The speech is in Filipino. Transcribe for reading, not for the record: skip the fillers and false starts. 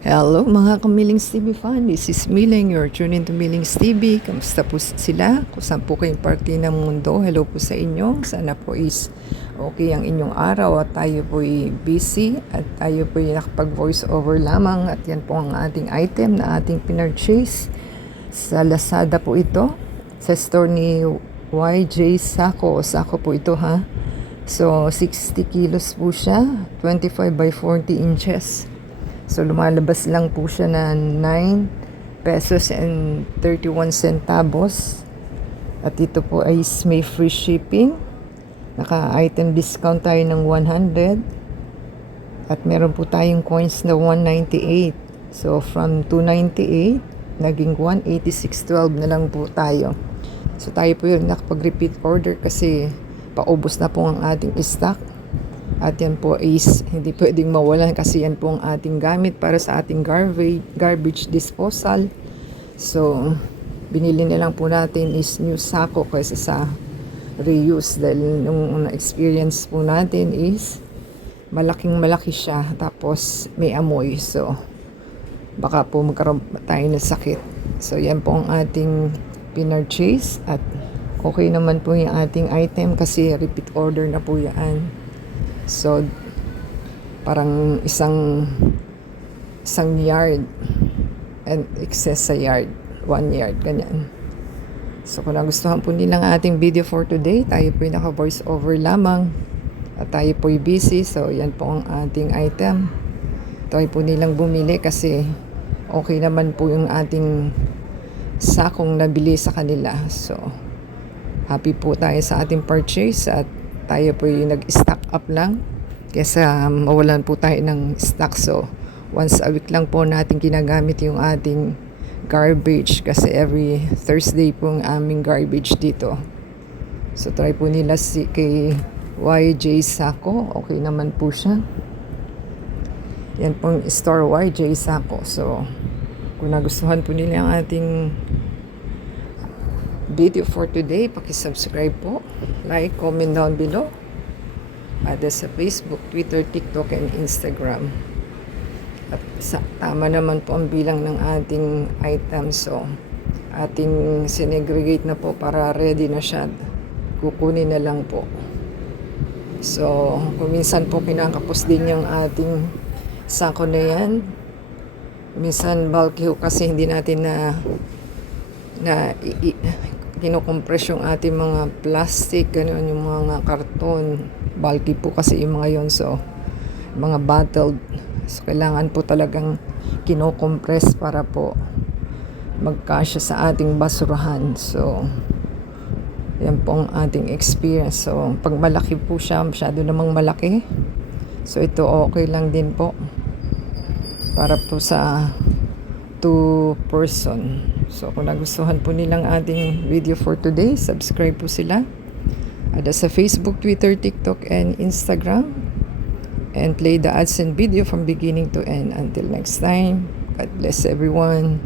Hello mga Kamilings TV fan, this is Miling, you're tuning to Milings TV. Kamusta po sila? Kung saan po kayong parte ng mundo, hello po sa inyo. Sana po is okay ang inyong araw at tayo po ay busy at tayo po ay nakapag-voice over lamang. At yan po ang ating item na ating pinurchase. Sa Lazada po ito, sa store ni YJ Sako. Sako po ito ha. So 60 kilos po siya, 25 by 40 inches. So, lumalabas lang po siya na 9 pesos and 31 centavos. At ito po ay may free shipping. Naka-item discount tayo ng 100. At meron po tayong coins na 198. So, from 298, naging 186.12 na lang po tayo. So, tayo po yun nakapag-repeat order kasi paubos na po ang ating stock. At yan po is hindi pwedeng mawalan kasi yan po ang ating gamit para sa ating garbage disposal. So, binili na lang po natin is new sako kaysa sa reuse dahil nung na-experience po natin is malaking malaki siya tapos may amoy. So, baka po magkaroon tayo ng sakit. So, yan po ang ating pinurchase at okay naman po yung ating item kasi repeat order na po yan. So, parang isang yard and excess sa yard, 1 yard, ganyan. So, kung nagustuhan po nilang ating video for today, tayo po yung naka-voice over lamang at tayo po yung busy. So, yan po ang ating item. Tayo po nilang bumili kasi okay naman po yung ating sakong nabili sa kanila. So, happy po tayo sa ating purchase at tayo po yung nag-stock up lang kesa mawalan po tayo ng stock. So, once a week lang po natin ginagamit yung ating garbage kasi every Thursday po ang aming garbage dito. So, try po nila kay YJ Sako. Okay naman po siya. Yan pong store YJ Sako. So, kung nagustuhan po nila ang ating video for today, paki-subscribe po, like, comment down below. At sa Facebook, Twitter, TikTok, and Instagram. At tama naman po ang bilang ng ating item. So, ating sinegregate na po para ready na siya. Kukunin na lang po. So, kung minsan po kinakapos din yung ating sako na yan. Minsan bulky ho kasi hindi natin kinokompress yung ating mga plastic, gano'n yung mga karton. Bulky po kasi yung mga yon. So, mga bottled. So, kailangan po talagang kinokompress para po magkasya sa ating basurahan. So, yan po ang ating experience. So, pag malaki po siya, masyado namang malaki. So, ito okay lang din po. Para po sa 2 person. So, kung nagustuhan po nilang ating video for today, subscribe po sila. At sa Facebook, Twitter, TikTok, and Instagram. And play the ads and video from beginning to end. Until next time, God bless everyone.